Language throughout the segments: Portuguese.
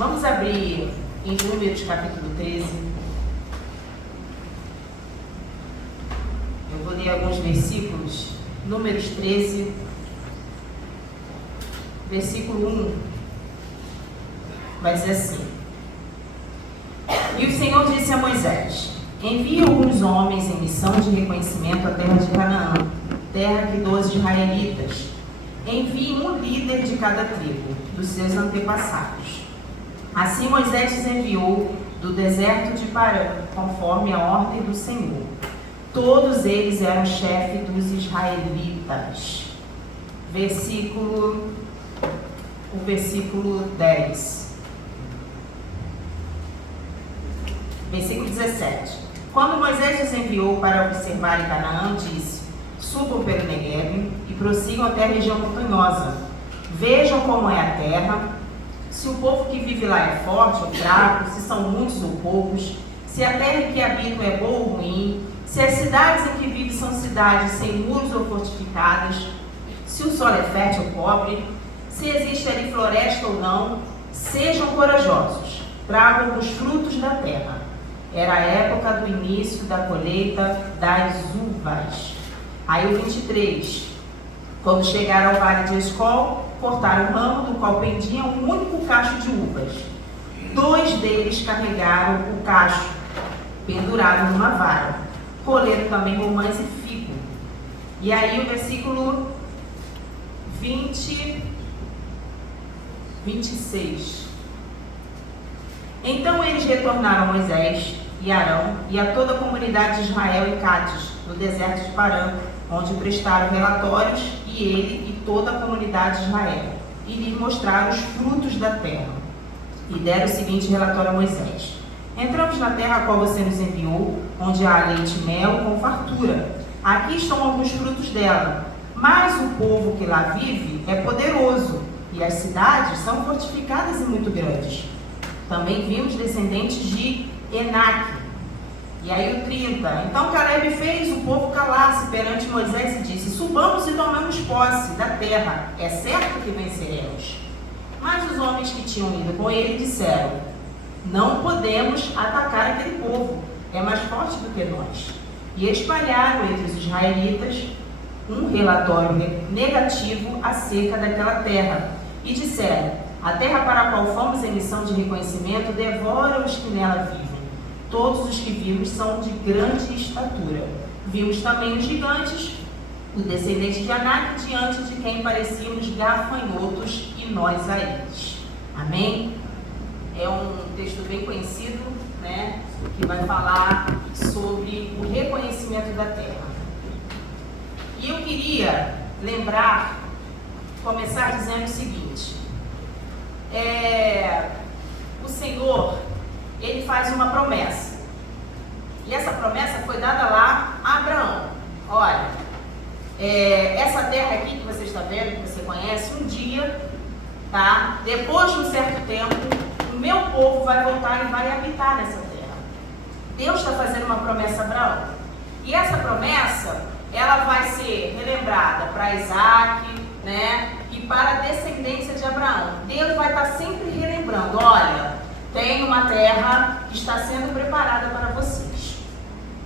Vamos abrir em Números capítulo 13. Eu vou ler alguns versículos. Números 13, versículo 1. Vai dizer assim: E o Senhor disse a Moisés: Envie alguns homens em missão de reconhecimento à terra de Canaã, terra que dou aos israelitas. Envie um líder de cada tribo, dos seus antepassados. Assim Moisés os enviou do deserto de Parã, conforme a ordem do Senhor. Todos eles eram chefes dos israelitas. O versículo 10. Versículo 17. Quando Moisés os enviou para observar em Canaã, disse: Subam pelo Negueb e prossigam até a região montanhosa. Vejam como é a terra, se o povo que vive lá é forte ou fraco, se são muitos ou poucos, se a terra em que habitam é boa ou ruim, se as cidades em que vivem são cidades sem muros ou fortificadas, se o solo é fértil ou pobre, se existe ali floresta ou não. Sejam corajosos, tragam os frutos da terra. Era a época do início da colheita das uvas. Aí o 23. Quando chegaram ao vale de Escol, cortaram o ramo do qual pendia um único cacho de uvas. 2 deles carregaram o cacho, pendurado numa vara. Colheram também romãs e figo. E aí o versículo 26. Então eles retornaram a Moisés e Arão e a toda a comunidade de Israel em Cádiz, no deserto de Parã, onde prestaram relatórios, e ele e toda a comunidade de Israel, e lhe mostraram os frutos da terra. E deram o seguinte relatório a Moisés: Entramos na terra a qual você nos enviou, onde há leite e mel com fartura. Aqui estão alguns frutos dela, mas o povo que lá vive é poderoso, e as cidades são fortificadas e muito grandes. Também vimos descendentes de Enaque. E aí o 30. Então Caleb fez o povo calar-se perante Moisés e disse: Subamos e tomemos posse da terra, é certo que venceremos. Mas os homens que tinham ido com ele disseram: Não podemos atacar aquele povo, é mais forte do que nós. E espalharam entre os israelitas um relatório negativo acerca daquela terra. E disseram: A terra para a qual fomos em missão de reconhecimento devora os que nela vivem. Todos os que vimos são de grande estatura. Vimos também os gigantes, o descendente de Anak, diante de quem parecíamos gafanhotos, e nós a eles. Amém? É um texto bem conhecido, né? Que vai falar sobre o reconhecimento da terra. E eu queria começar dizendo o seguinte: o Senhor, ele faz uma promessa. E essa promessa foi dada lá a Abraão. Olha, essa terra aqui que você está vendo, que você conhece, um dia, tá? Depois de um certo tempo, o meu povo vai voltar e vai habitar nessa terra. Deus está fazendo uma promessa a Abraão. E essa promessa, ela vai ser relembrada para Isaac, né? E para a descendência de Abraão. Deus vai estar sempre relembrando: olha, tem uma terra que está sendo preparada para vocês.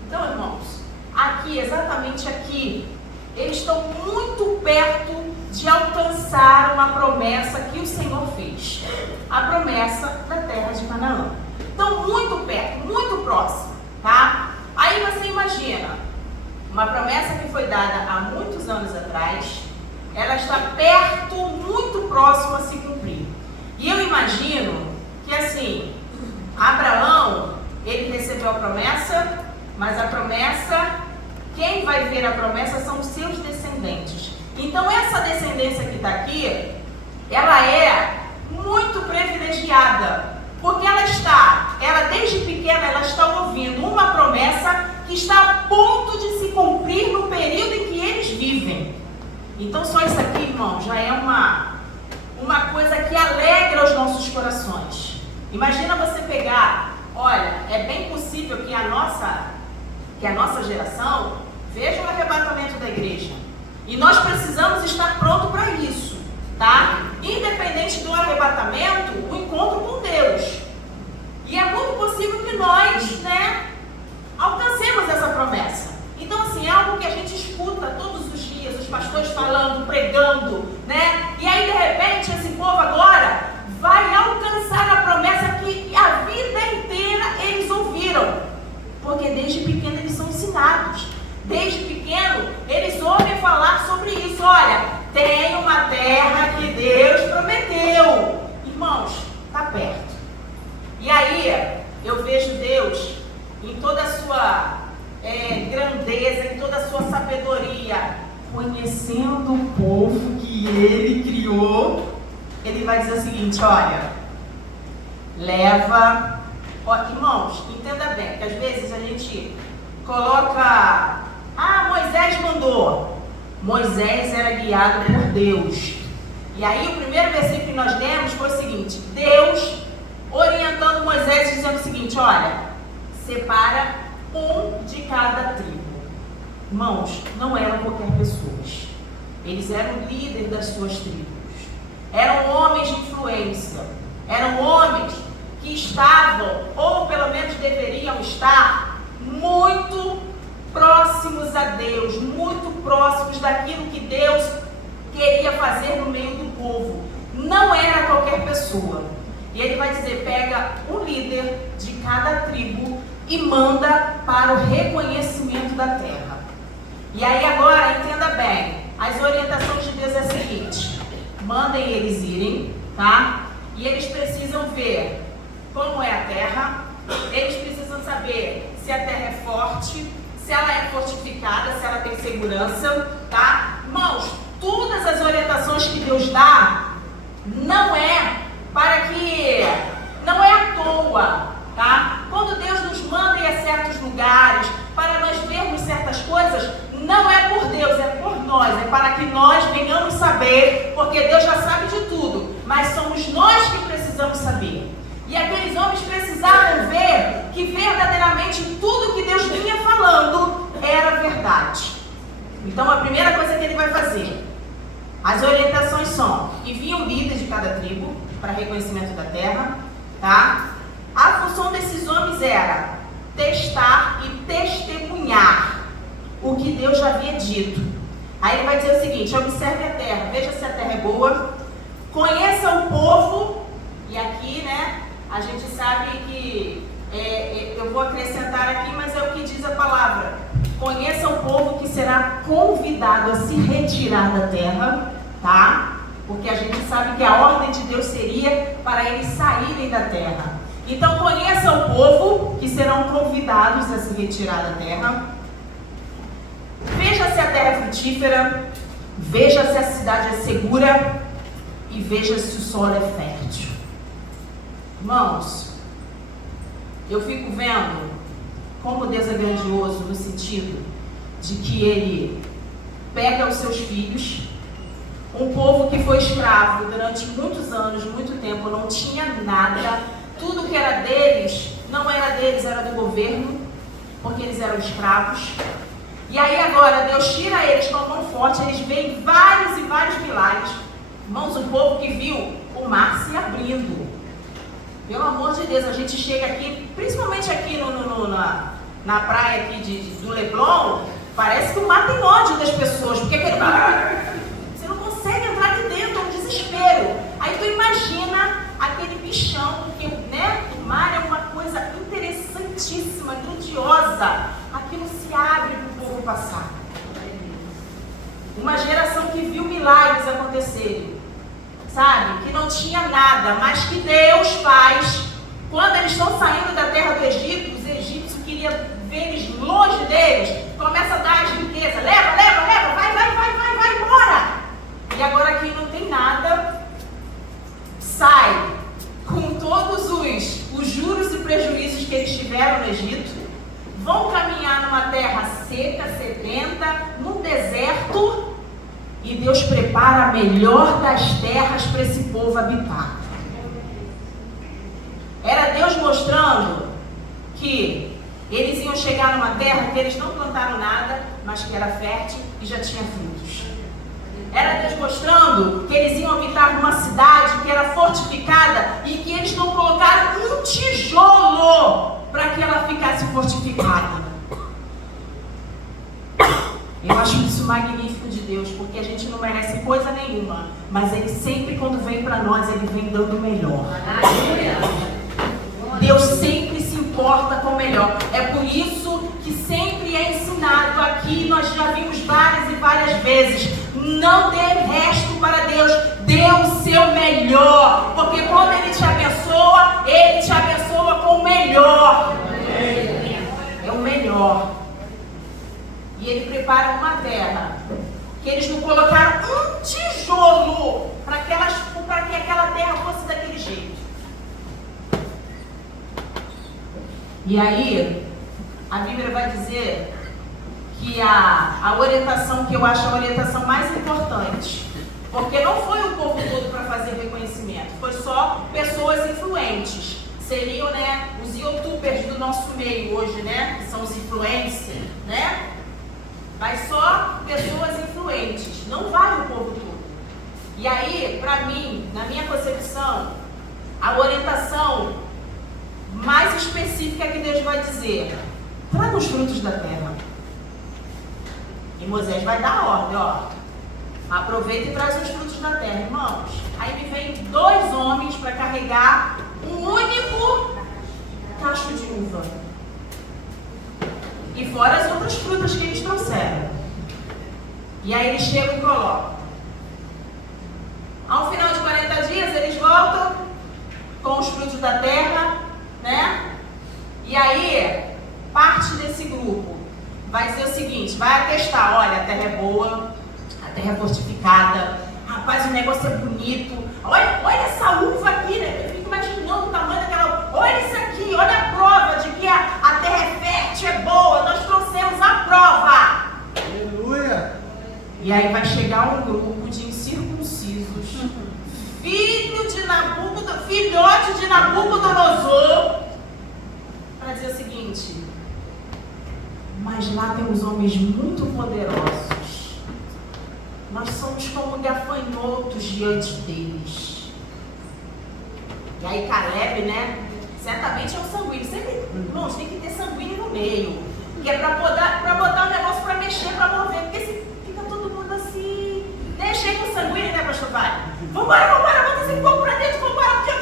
Então, irmãos, aqui, exatamente aqui, eles estão muito perto de alcançar uma promessa que o Senhor fez. A promessa da terra de Canaã. Então, muito perto, muito próximo, tá? Aí você imagina, uma promessa que foi dada há muitos anos atrás, ela está perto, muito próximo a se cumprir. E eu imagino que assim, Abraão, ele recebeu a promessa, mas a promessa, quem vai ver a promessa são os seus descendentes. Então essa descendência que está aqui, ela é muito privilegiada, porque ela desde pequena, ela está ouvindo uma promessa que está a ponto de se cumprir no período em que eles vivem. Então só isso aqui, irmão, já é uma coisa que alegra os nossos corações. Imagina você pegar, olha, é bem possível que a nossa geração veja o arrebatamento da igreja. E nós precisamos estar prontos para isso, tá? Independente do arrebatamento, o encontro com Deus. perto. E aí eu vejo Deus em toda a sua grandeza, em toda a sua sabedoria, conhecendo o povo que Ele criou. Ele vai dizer o seguinte: olha, leva... irmãos, entenda bem, que às vezes a gente coloca... Moisés mandou. Moisés era guiado por Deus. E aí o primeiro versículo que nós lemos foi o seguinte: Deus orientando Moisés, dizendo o seguinte: olha, separa um de cada tribo. Irmãos, não eram qualquer pessoas. Eles eram líderes das suas tribos. Eram homens de influência. Eram homens que estavam, ou pelo menos deveriam estar, muito próximos a Deus, muito próximos daquilo que Deus queria fazer no meio do povo. Não era qualquer pessoa. E ele vai dizer: pega um líder de cada tribo e manda para o reconhecimento da terra. E aí agora, entenda bem, as orientações de Deus é a seguinte: mandem eles irem, tá? E eles precisam ver como é a terra, eles precisam saber se a terra é forte, se ela é fortificada, se ela tem segurança, tá? Irmãos, todas as orientações que Deus dá não é à toa, tá? Quando Deus nos manda ir a certos lugares para nós vermos certas coisas, não é por Deus, é por nós, é para que nós venhamos saber, porque Deus já sabe de tudo, mas somos nós que precisamos saber. E aqueles homens precisavam ver que verdadeiramente tudo que Deus vinha falando era verdade. Então a primeira coisa que ele vai fazer, as orientações são: envia um líder de cada tribo para reconhecimento da terra, tá? A função desses homens era testar e testemunhar o que Deus já havia dito. Aí ele vai dizer o seguinte: observe a terra, veja se a terra é boa, conheça o povo. E aqui, né, a gente sabe que eu vou acrescentar aqui, mas é o que diz a palavra: conheça o povo que será convidado a se retirar da terra, tá? Porque a gente sabe que a ordem de Deus seria para eles saírem da terra. Então conheça o povo que serão convidados a se retirar da terra. Veja se a terra é frutífera, veja se a cidade é segura e veja se o solo é fértil. Irmãos, eu fico vendo como Deus é grandioso no sentido de que Ele pega os seus filhos, um povo que foi escravo durante muitos anos, muito tempo, não tinha nada, tudo que era deles, não era deles, era do governo, porque eles eram escravos. E aí agora Deus tira eles com a mão forte, eles veem vários e vários milagres. Irmãos, um povo que viu o mar se abrindo. Pelo amor de Deus, a gente chega aqui, principalmente aqui na praia aqui do Leblon, parece que o mar tem ódio das pessoas, porque aquele mar, você não consegue entrar aqui dentro, é um desespero. Aí tu imagina aquele bichão, porque, né, o mar é uma coisa interessantíssima, grandiosa. Aquilo se abre para o povo passar. Uma geração que viu milagres acontecerem, sabe? Que não tinha nada, mas que Deus faz. Quando eles estão saindo da terra do Egito, os egípcios queriam ver eles longe deles, começa a dar as riquezas, leva, vai embora. E agora quem não tem nada, sai com todos os juros e prejuízos que eles tiveram no Egito, vão caminhar numa terra seca, sedenta, num deserto, e Deus prepara a melhor das terras para esse povo habitar. Era Deus mostrando que eles iam chegar numa terra que eles não plantaram nada, mas que era fértil e já tinha frutos. Era Deus mostrando que eles iam habitar numa cidade que era fortificada e que eles não colocaram um tijolo para que ela ficasse fortificada. Eu acho isso magnífico de Deus, porque a gente não merece coisa nenhuma, mas Ele sempre, quando vem para nós, Ele vem dando o melhor. Deus sempre se importa com o melhor. É por isso que sempre é ensinado aqui, nós já vimos várias e várias vezes: não dê resto para Deus, dê o seu melhor, porque quando Ele te abençoa, preparam uma terra, que eles não colocaram um tijolo para que aquela terra fosse daquele jeito. E aí, a Bíblia vai dizer que a orientação, que eu acho a orientação mais importante, porque não foi o povo todo para fazer reconhecimento, foi só pessoas influentes. Seriam, né, os youtubers do nosso meio hoje, né, que são os influencers, né? Mas só pessoas influentes, não vai o povo todo. E aí, para mim, na minha concepção, a orientação mais específica que Deus vai dizer: traga os frutos da terra. E Moisés vai dar a ordem, ó. Aproveita e traz os frutos da terra, irmãos. Aí me vem 2 homens para carregar um único cacho de uva. E fora as outras frutas que eles trouxeram. E aí eles chegam e colocam. Ao final de 40 dias, eles voltam com os frutos da terra, né? E aí, parte desse grupo vai ser o seguinte: vai atestar, olha, a terra é boa, a terra é fortificada, rapaz, o negócio é bonito, olha essa uva aqui, né? Eu fico imaginando o tamanho daquela, olha isso aqui, olha a prova de que a terra é fértil, é boa, nós trouxemos a prova. Aleluia! E aí vai chegar um grupo de incircuncisos, filhote de Nabucodonosor, para dizer o seguinte: mas lá temos homens muito poderosos, nós somos como gafanhotos diante deles. E aí Caleb, né, certamente é um sanguíneo, sempre, irmãos, tem que ter sanguíneo no meio, que é para botar o negócio para mexer, para mover, porque se fica todo mundo assim, deixa aí com o sanguíneo, né, pastor Vai? Vambora, bota esse povo para dentro, vambora, porque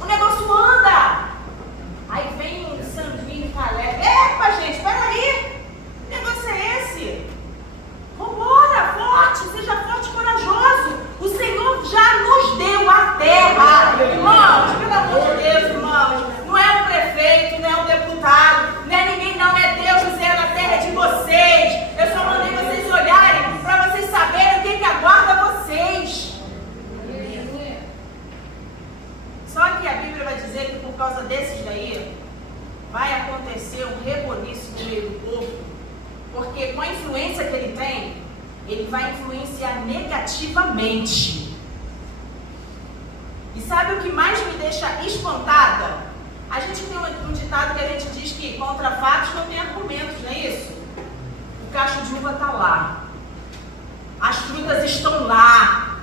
o negócio anda. Aí vem um sanguíneo Caleb: epa, gente, peraí, que negócio é esse? Vambora, forte, seja forte e corajoso. O Senhor já nos deu a terra. Irmãos, pelo amor de Deus, irmãos, não é um prefeito, não é um deputado, não é ninguém não, é Deus dizendo: a terra é de vocês. Eu só mandei vocês olharem para vocês saberem o que aguarda vocês. Só que a Bíblia vai dizer que por causa desses daí, vai acontecer um reboliço no meio do povo, porque com a influência que ele tem, ele vai influenciar negativamente. E sabe o que mais me deixa espantada? A gente tem um ditado que a gente diz que contra fatos não tem argumentos, não é isso? O cacho de uva está lá, as frutas estão lá,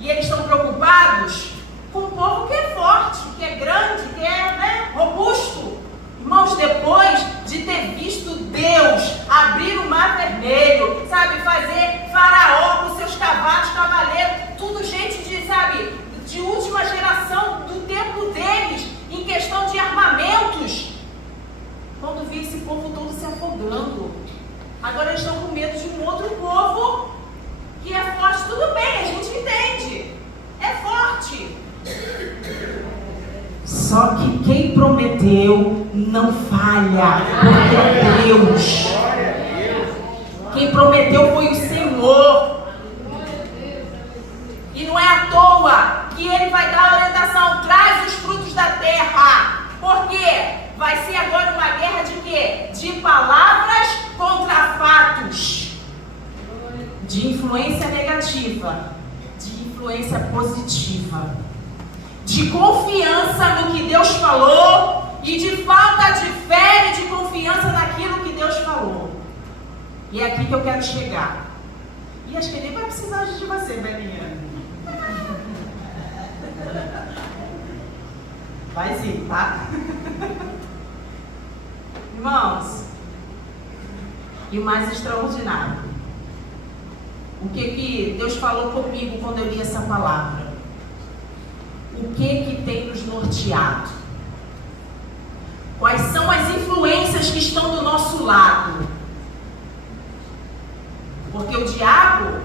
e eles estão preocupados com o povo que é forte, que é grande, que é, né, robusto. Irmãos, depois de ter visto Deus abrir o mar vermelho, sabe, fazer Faraó com seus cavalos, cavaleiros, tudo gente de, sabe, de última geração, do tempo deles, em questão de armamentos, quando vi esse povo todo se afogando, agora eles estão com medo de um outro povo que é forte. Tudo bem, a gente entende, é forte. Só que quem prometeu não falha, porque é Deus. Quem prometeu foi o Senhor. E não é à toa que Ele vai dar a orientação: traz os frutos da terra. Porque vai ser agora uma guerra de quê? De palavras contra fatos. De influência negativa, de influência positiva. De confiança no que Deus falou e de falta de fé e de confiança naquilo que Deus falou. E é aqui que eu quero chegar. E acho que nem vai precisar de você, Belinha. Vai sim, tá? Irmãos, e o mais extraordinário, o que Deus falou comigo quando eu li essa palavra? O que tem nos norteado? Quais são as influências que estão do nosso lado? Porque o diabo,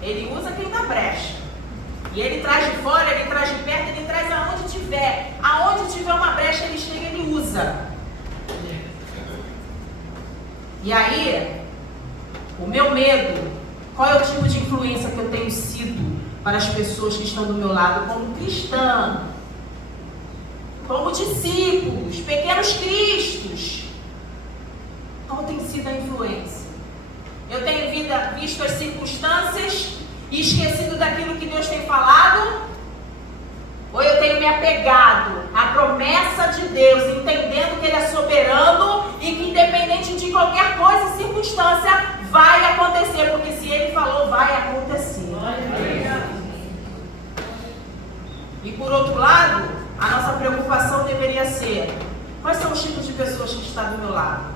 ele usa quem dá brecha. E ele traz de fora, ele traz de perto, ele traz aonde tiver. Aonde tiver uma brecha, ele chega e ele usa. E aí, para as pessoas que estão do meu lado como cristã, como discípulos, pequenos cristos? Qual tem sido a influência? Eu tenho visto as circunstâncias e esquecido daquilo que Deus tem falado? Ou eu tenho me apegado à promessa de Deus, entendendo que Ele é soberano e que independente de qualquer coisa e circunstância, vai acontecer, porque se Ele falou, vai acontecer. E por outro lado, a nossa preocupação deveria ser: quais são os tipos de pessoas que estão do meu lado?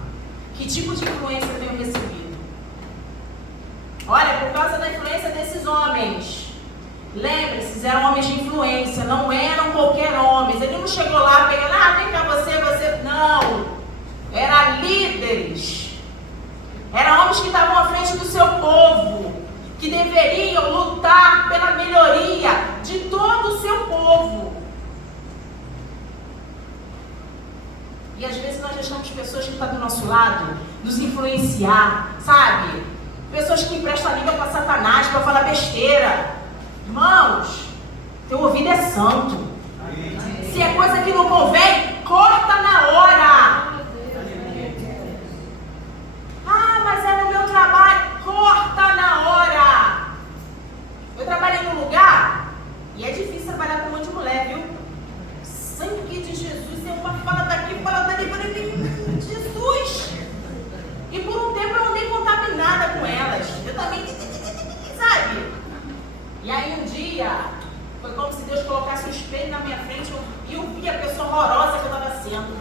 Que tipo de influência eu tenho recebido? Olha, por causa da influência desses homens, lembre-se, eram homens de influência, não eram qualquer homens. Ele não chegou lá pegando, vem cá você, não. Eram líderes. Eram homens que estavam à frente do seu povo, que deveriam lutar pela melhoria de todo o seu povo. E às vezes nós deixamos pessoas que estão do nosso lado nos influenciar, sabe? Pessoas que emprestam a língua para Satanás, para falar besteira. Irmãos, teu ouvido é santo. Se é coisa que não convém, corta na hora. Mas é no meu trabalho, corta na hora. Eu trabalhei num lugar, e é difícil trabalhar com um monte de mulher, viu? Sangue de Jesus, eu falo daqui, falo dali, Jesus. E por um tempo eu andei contaminada com elas. Eu também, sabe? E aí um dia, foi como se Deus colocasse um espelho na minha frente e eu vi a pessoa horrorosa que eu estava sendo.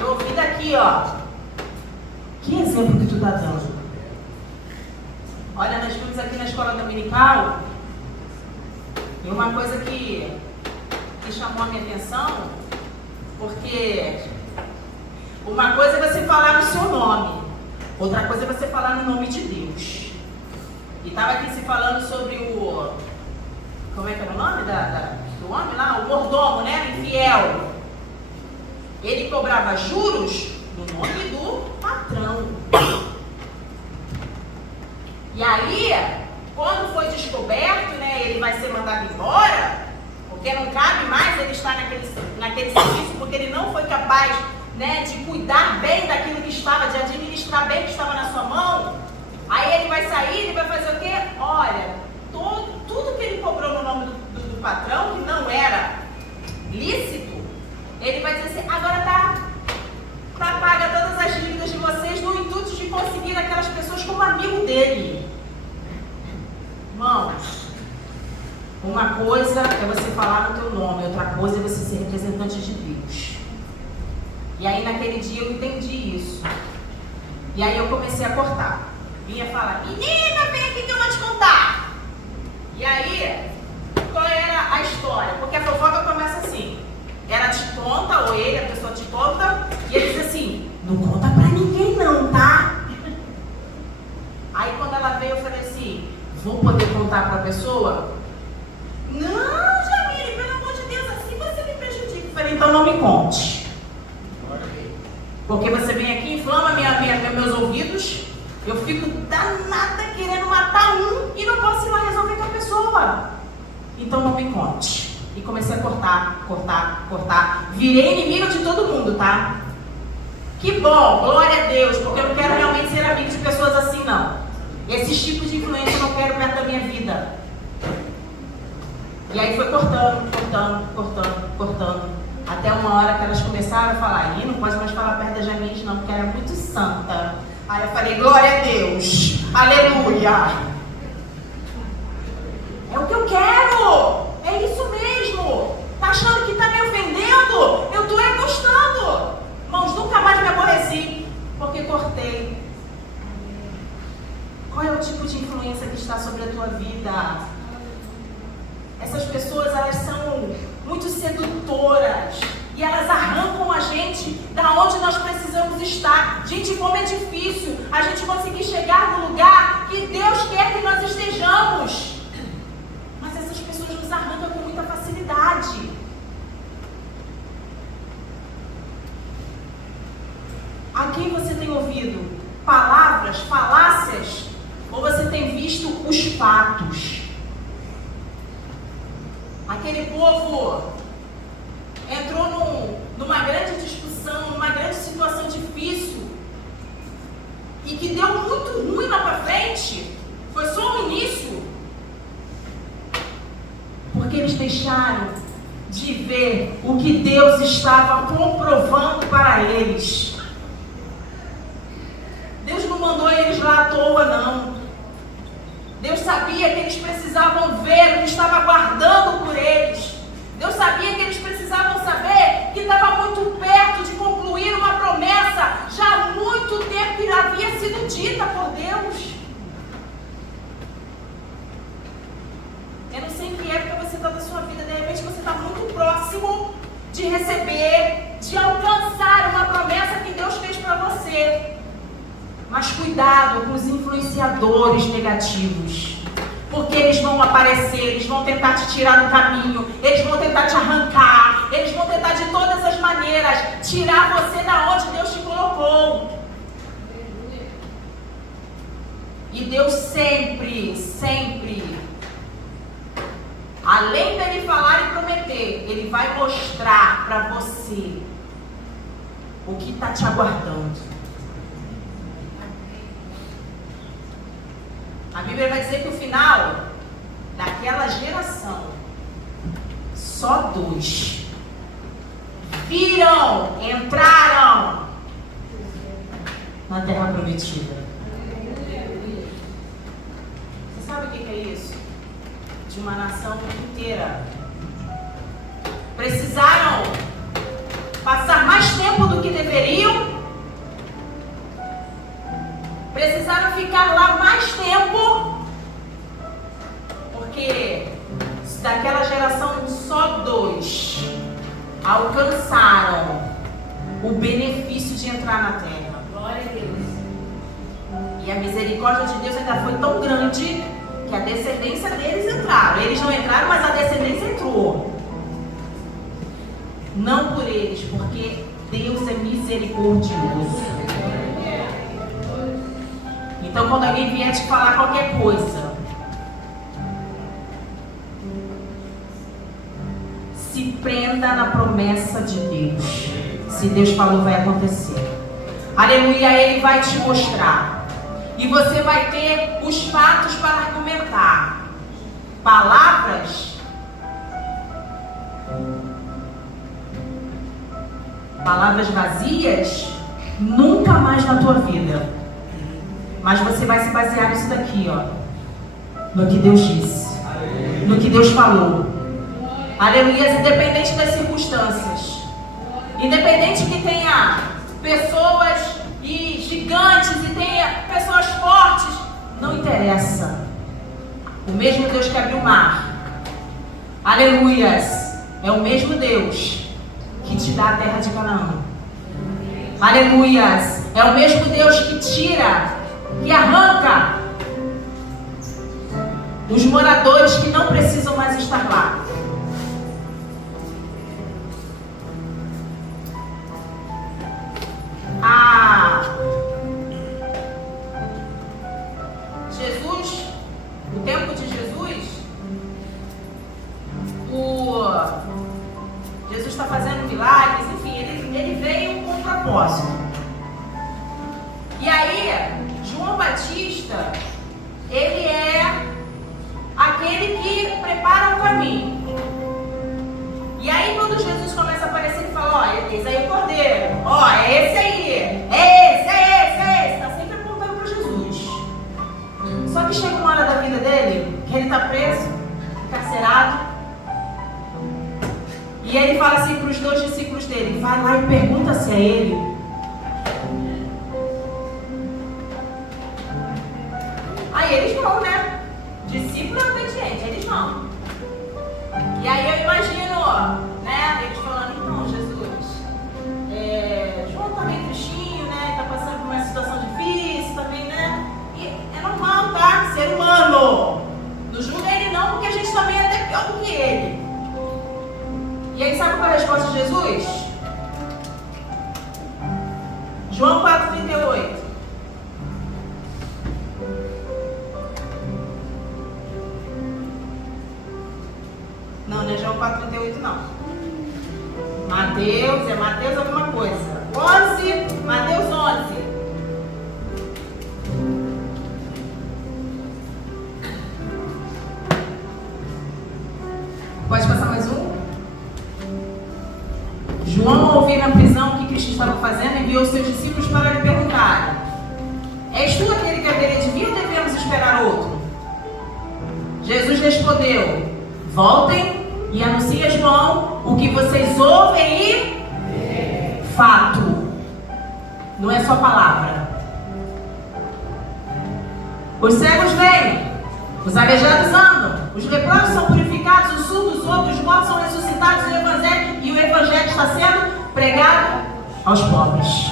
Eu ouvi daqui, ó. Que exemplo que tu está dando? Olha, nós vimos aqui na escola dominical, e uma coisa que chamou a minha atenção, porque uma coisa é você falar no seu nome, outra coisa é você falar no nome de Deus. E estava aqui se falando sobre o... Como é que era o nome do homem lá? O mordomo, né? Infiel. Ele cobrava juros no nome do patrão. E aí, quando foi descoberto, né? Ele vai ser mandado embora, porque não cabe mais ele estar naquele serviço, porque ele não foi capaz, né, de cuidar bem daquilo que estava, de administrar bem o que estava na sua mão. Aí ele vai sair, ele vai fazer o quê? Olha, tudo que ele cobrou no nome do patrão, que não era lícito, ele vai dizer assim, agora tá paga todas as dívidas de vocês no intuito de conseguir aquelas pessoas como amigo dele. Irmãos, uma coisa é você falar no teu nome, outra coisa é você ser representante de Deus. E aí naquele dia eu entendi isso. E aí eu comecei a cortar. Vinha falar, menina, vem aqui que eu vou te contar. E aí, qual era a história? Porque a fofoca começa assim. Ela te conta, ou ele, a pessoa te conta, e ele diz assim, não conta pra ninguém não, tá? Aí quando ela veio, eu falei assim, vou poder contar pra pessoa? Não, Jamile, pelo amor de Deus, assim você me prejudica. Eu falei, então não me conte. Porque você vem aqui, inflama meus ouvidos, eu fico danada querendo matar um e não posso ir lá resolver com a pessoa. Então não me conte. E comecei a cortar. Virei inimigo de todo mundo, tá? Que bom, glória a Deus, porque eu não quero realmente ser amigo de pessoas assim, não. Esses tipos de influência eu não quero perto da minha vida. E aí foi cortando. Até uma hora que elas começaram a falar, não pode mais falar perto da Jamile não, porque ela é muito santa. Aí eu falei, glória a Deus, aleluia. É o que eu quero, é isso mesmo. Tá achando que tá me ofendendo? Eu tô gostando. Irmãos, nunca mais me aborreci, porque cortei. Qual é o tipo de influência que está sobre a tua vida? Essas pessoas, elas são muito sedutoras e elas arrancam a gente da onde nós precisamos estar. Gente, como é difícil a gente conseguir chegar no lugar que Deus quer que nós estejamos. Mas essas pessoas nos arrancam com muita facilidade. A quem você tem ouvido palavras, falácias, ou você tem visto os fatos? povo entrou numa grande discussão, numa grande situação difícil, e que deu muito ruim lá para frente, foi só o início, porque eles deixaram de ver o que Deus estava comprovando para eles. Deus não mandou eles lá à toa, não. Deus sabia que eles precisavam ver o que estava aguardando por eles. Deus sabia que eles precisavam saber que estava muito perto de concluir uma promessa já há muito tempo que havia sido dita por Deus. Eu não sei em que época você está da sua vida, de repente você está muito próximo de receber, de alcançar uma promessa que Deus fez para você. Mas cuidado com os influenciadores negativos, porque eles vão aparecer, eles vão tentar te tirar do caminho, eles vão tentar te arrancar, eles vão tentar de todas as maneiras tirar você da onde Deus te colocou. E Deus sempre, além dele falar e prometer, ele vai mostrar para você o que está te aguardando. A Bíblia vai dizer que o final daquela geração, só 2 entraram na terra prometida. Você sabe o que é isso? De uma nação inteira. Precisaram passar mais tempo do que deveriam. Precisaram ficar lá mais tempo, porque daquela geração só 2 alcançaram o benefício de entrar na terra. Glória a Deus. E a misericórdia de Deus ainda foi tão grande que a descendência deles entraram. Eles não entraram, mas a descendência entrou. Não por eles, porque Deus é misericordioso. Então, quando alguém vier te falar qualquer coisa, se prenda na promessa de Deus. Se Deus falou, vai acontecer. Aleluia, Ele vai te mostrar. E você vai ter os fatos para argumentar. Palavras vazias, nunca mais na tua vida. Mas você vai se basear nisso daqui, ó. No que Deus disse. No que Deus falou. Aleluia, independente das circunstâncias. Independente que tenha pessoas e gigantes e tenha pessoas fortes. Não interessa. O mesmo Deus que abriu o mar. Aleluias. É o mesmo Deus que te dá a terra de Canaã. Aleluias. É o mesmo Deus que tira, que arranca os moradores que não precisam mais estar lá. Jesus, o tempo de Jesus, Jesus está fazendo milagres, enfim, ele veio com um propósito. E aí, João Batista, ele é aquele que prepara o caminho. E aí, quando Jesus começa a aparecer, ele fala, ó, esse aí é o cordeiro, ó, é esse aí, é esse, está sempre apontando para Jesus. Só que chega uma hora da vida dele, que ele está preso, encarcerado, e ele fala assim para os 2 discípulos dele, vai lá e pergunta se é ele. Aí eles vão, né? Discípulo é obediente, eles vão. E aí eu imagino, né? Eles falando, então, Jesus, João tá meio tristinho, né? Tá passando por uma situação difícil também, né? E é normal, tá? Ser humano. Não julga ele não, porque a gente também é até pior do que ele. E aí sabe qual é a resposta de Jesus? João 4,38. Não não é João 4,38 não. Mateus, é Mateus alguma coisa. 11, Mateus 11. Pode passar mais um? João, ao ouvir na prisão o que Cristo estava fazendo, enviou seus discípulos para lhe perguntar: és tu aquele que haveria de vir ou devemos esperar outro? Jesus respondeu: voltem e anunciem a João o que vocês ouvem e fato. Não é só palavra. Os cegos veem, os aleijados andam, os leprosos são purificados, os surdos ouvem, os mortos são ressuscitados e o evangelho está sendo pregado aos pobres.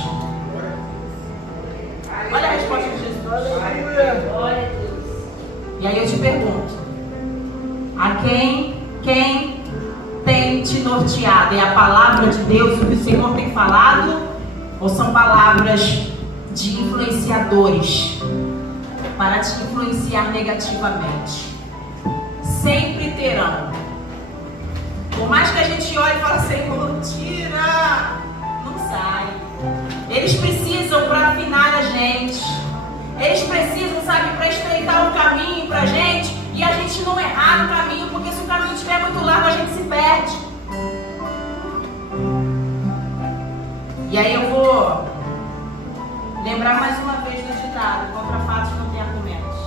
Olha a resposta de Jesus. Glória a Deus. E aí eu te pergunto: a quem tem te norteado? É a palavra de Deus, o que o Senhor tem falado? Ou são palavras de influenciadores para te influenciar negativamente? Sempre terão. Por mais que a gente olhe e fale: Senhor, tira, não sai. Eles precisam para afinar a gente. Eles precisam, sabe, para estreitar o caminho para a gente e a gente não errar no caminho, porque se o caminho estiver muito largo, a gente se perde. E aí eu vou lembrar mais uma vez do ditado: contra fatos não tem argumentos.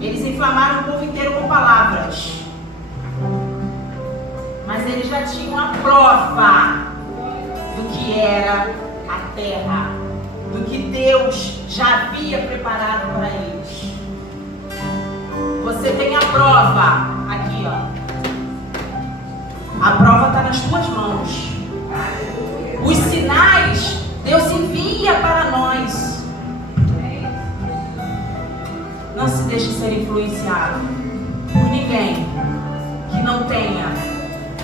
Eles inflamaram o povo inteiro com palavras, mas eles já tinham a prova do que era a terra, do que Deus já havia preparado para eles. Você tem a prova aqui, ó. A prova está nas tuas mãos. Os sinais Deus envia para nós. Não se deixe ser influenciado por ninguém que não tenha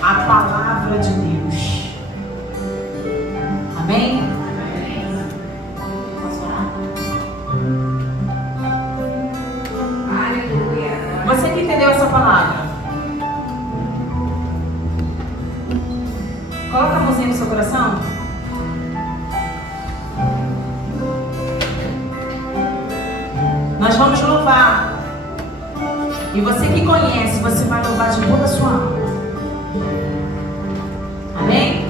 a palavra de Deus. Amém? Posso orar? Aleluia. Você que entendeu essa palavra, coloca a mãozinha no seu coração. Nós vamos louvar. E você que conhece, você vai louvar de toda a sua alma. Amém?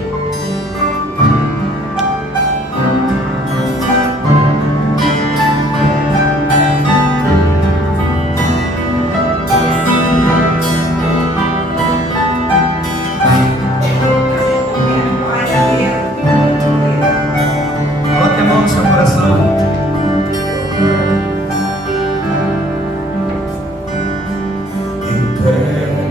Coloque a mão no seu coração. Entrego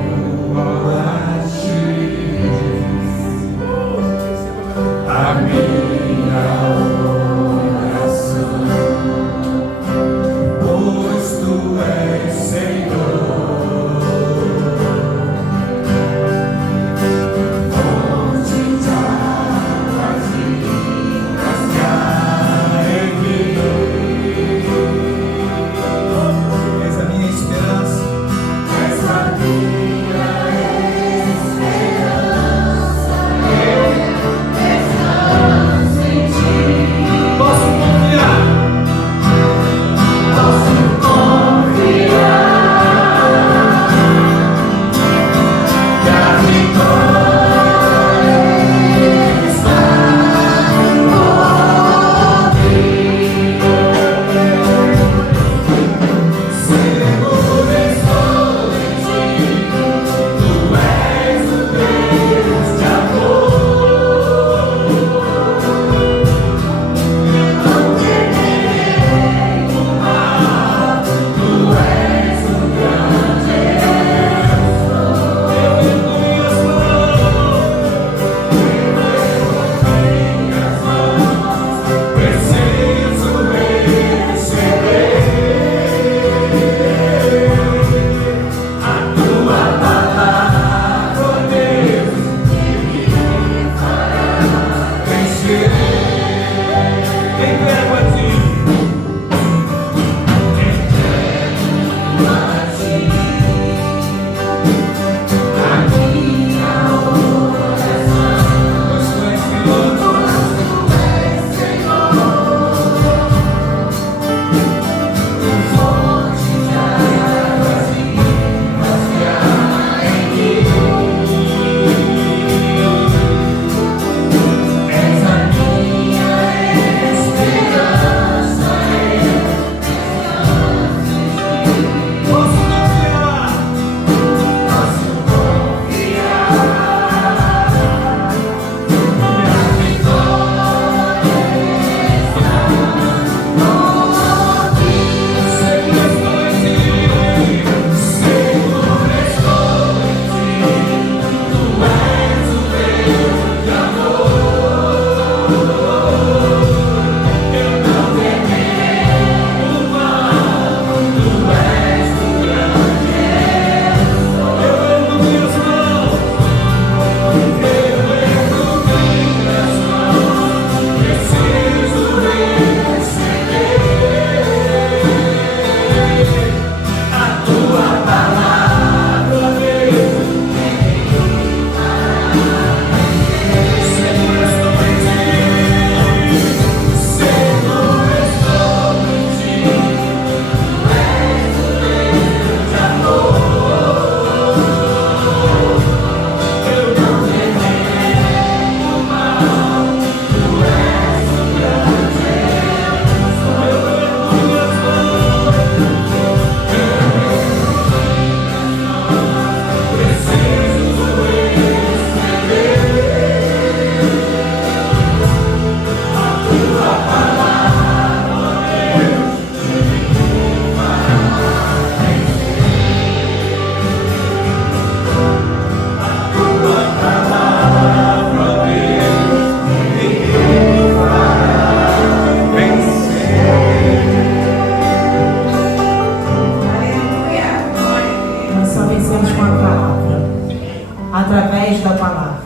através da palavra.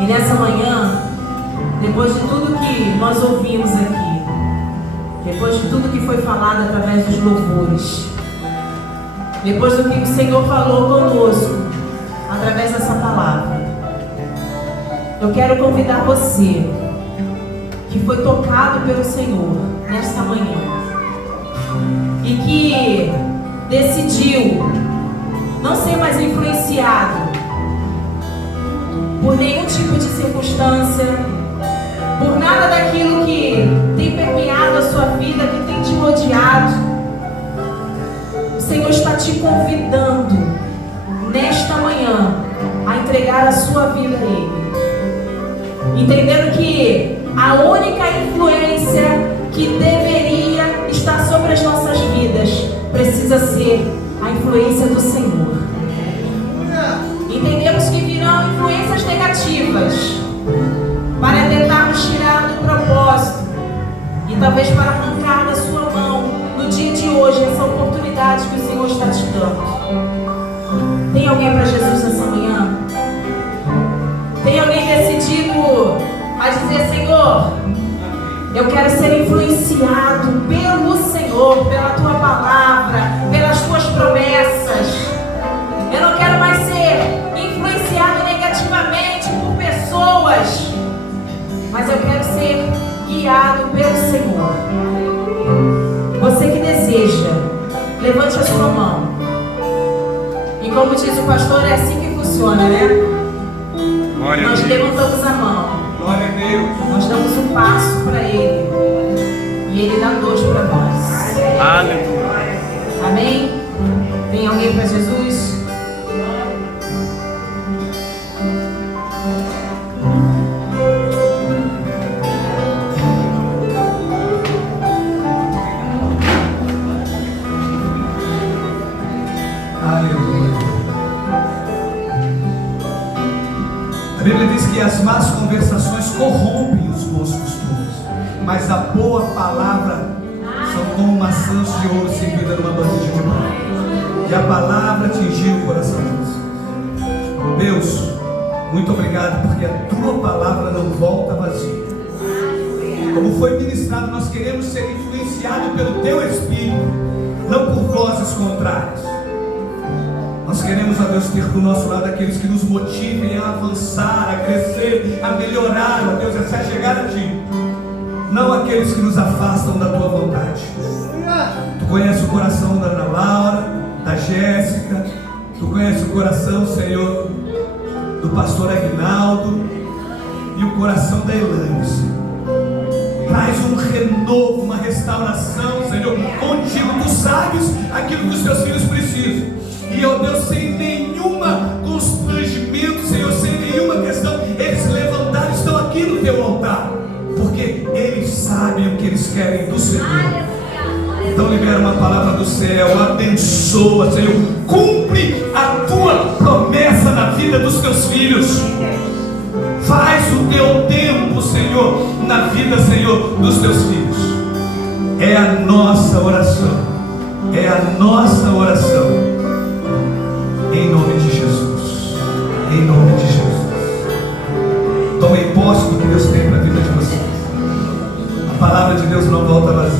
E nessa manhã, depois de tudo que nós ouvimos aqui, depois de tudo que foi falado através dos louvores, depois do que o Senhor falou conosco através dessa palavra, eu quero convidar você que foi tocado pelo Senhor nesta manhã e que decidiu não ser mais influenciado por nenhum tipo de circunstância, por nada daquilo que tem permeado a sua vida, que tem te rodeado. O Senhor está te convidando nesta manhã a entregar a sua vida a Ele, entendendo que a única influência que deveria estar sobre as nossas vidas precisa ser a influência do Senhor. Entendemos que virão influências negativas para tentarmos tirar do propósito e talvez para arrancar da sua mão no dia de hoje essa oportunidade que o Senhor está te dando. Tem alguém para Jesus nessa manhã? Tem alguém decidido a dizer: Senhor, eu quero ser influenciado pelo Senhor, pela Tua palavra, pelas Tuas promessas. Eu não quero mais ser influenciado negativamente por pessoas, mas eu quero ser guiado pelo Senhor. Você que deseja, levante a sua mão. E como diz o pastor, é assim que funciona, né? Glória Nós a Deus. levantamos a mão. Glória a Deus. Nós damos um passo para Ele e Ele dá dois para nós. Aleluia. Amém? Tem alguém para Jesus? Aleluia. A Bíblia diz que as más conversações corrompem os bons costumes, mas a boa palavra são como maçãs de ouro servida numa bandeja de prata. E a palavra atingiu o coração de Deus. Deus, muito obrigado, porque a tua palavra não volta vazia. Como foi ministrado, nós queremos ser influenciados pelo teu Espírito, não por vozes contrárias. Nós queremos, ó Deus, ter do nosso lado aqueles que nos motivem a avançar, a crescer, a melhorar, ó Deus, a se chegar a Ti. Não aqueles que nos afastam da Tua vontade. Tu conheces o coração da Ana Laura, da Jéssica. Tu conheces o coração, Senhor, do pastor Aguinaldo e o coração da Elaine, Senhor. Traz um renovo, uma restauração, Senhor. Contigo Tu sabes aquilo que os Teus filhos precisam. E, ó Deus, sem nenhum constrangimento, Senhor, sem nenhuma questão, eles se levantaram e estão aqui no Teu altar, porque eles sabem o que eles querem do Senhor. Então libera uma palavra do céu, abençoa, Senhor, cumpre a Tua promessa na vida dos Teus filhos. Faz o Teu tempo, Senhor, na vida, Senhor, dos Teus filhos. É a nossa oração, é a nossa oração. Em nome de Jesus. Em nome de Jesus. Tomem posse do que Deus tem para a vida de vocês. A palavra de Deus não volta vazia.